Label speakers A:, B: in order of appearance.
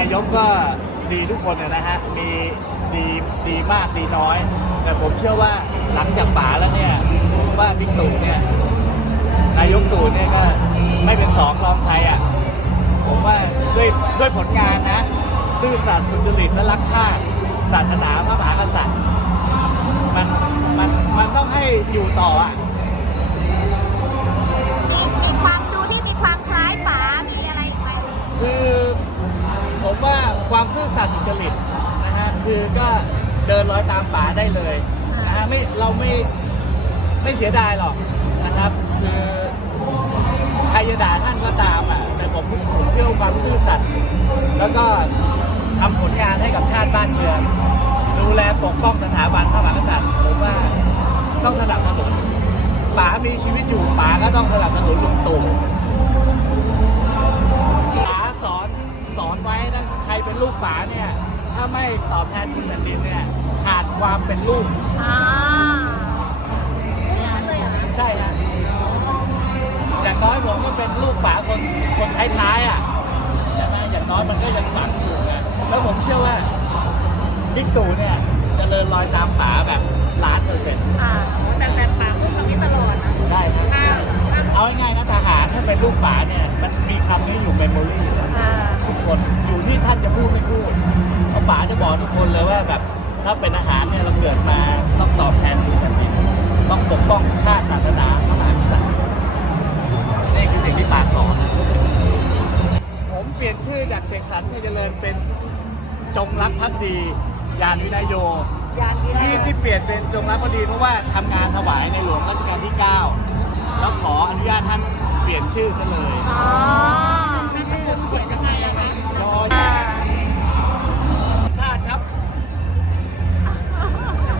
A: ายกก็ดีทุกคนนะฮะ มีดีดีมากดีน้อย แต่ผมเชื่อว่าหลังจากป๋าแล้วเนี่ยผมว่าบิ๊กตู่เนี่ยนายกตู่เนี่ยก็ไม่เป็นสองรองใครอะ ผมว่าด้วยด้วยผลงานนะซื่อสัตย์สุจริตและรักชาติศาสนาพระมหากษัตริย์มันมันมันต้องให้อยู่ต่ออะ
B: ความ
A: ซื่อสัตย์สุจริตนะฮะคือก็เดินรอยตามป๋าได้เลยนะฮะไม่เราไม่ไม่เสียดายหรอกนะครับ คือใครจะด่าท่านก็ตามอะแต่ผมผมเชื่อว่าความซื่อสัตย์แล้วก็ทำผลงานให้กับชาติบ้านเมืองดูแลปกป้องสถาบันพระมหากษัตริย์ผมว่าต้องสนับสนุนป๋ามีชีวิตอยู่ป๋าก็ต้องสนับสนุนลุงตู่ ไม่ตอบแทนคุณแผ่นดินเนี่ยขาดความเป็นลูก
B: อ่าอย่างนั้นเลยเหรอ
A: ใช่ฮะอย่างน้อยผมก็เป็นลูกป๋าคนคนท้ายๆอะใช่ไหมอย่างน้อยมันก็ยังฝังอยู่ไงแล้วผมเชื่อว่าบิ๊กตู่เนี่ยเจะเดินรอยตามป๋าแบบล้านเปอร์เซ็นต์
B: อ่าแต่แต่ป๋าพูดคำนี้ตลอดนะ
A: ใช่ครับ
B: ถ้าถ้า
A: เอาง่ายๆนะทหารถ้าเป็นลูกป๋าเนี่ยมันมีคำนี้อยู่เมมโมรี่อยู่แล้ว
B: อ่า
A: ทุ กคนอยู่ที่ท่านจะพูดไม่พูดเพราะป๋าจะบอกทุกคนเลยว่าแบบถ้าเป็นอาหารเนี่ยเราเกิดมาต้องตอบแทนคุณแผ่นดินต้องปกป้องชาติศาสนาพระมหากษัตริย์นี่คือสิ่งที่ป๋าสอนผมเปลี่ยนชื่อจากเสกสรรชัยเจริญเป็นจงรักภักดียานวินยโย
B: ยานวิท
A: ที่
B: ยา
A: ที่เปลี่ยนเป็นจงรักภักดีเพราะว่าทำงานถวายในหลวงรัชกาลที่ 9 แล้วขออนุญาตท่านเปลี่ยนชื่อซะเลย
B: อ๋อ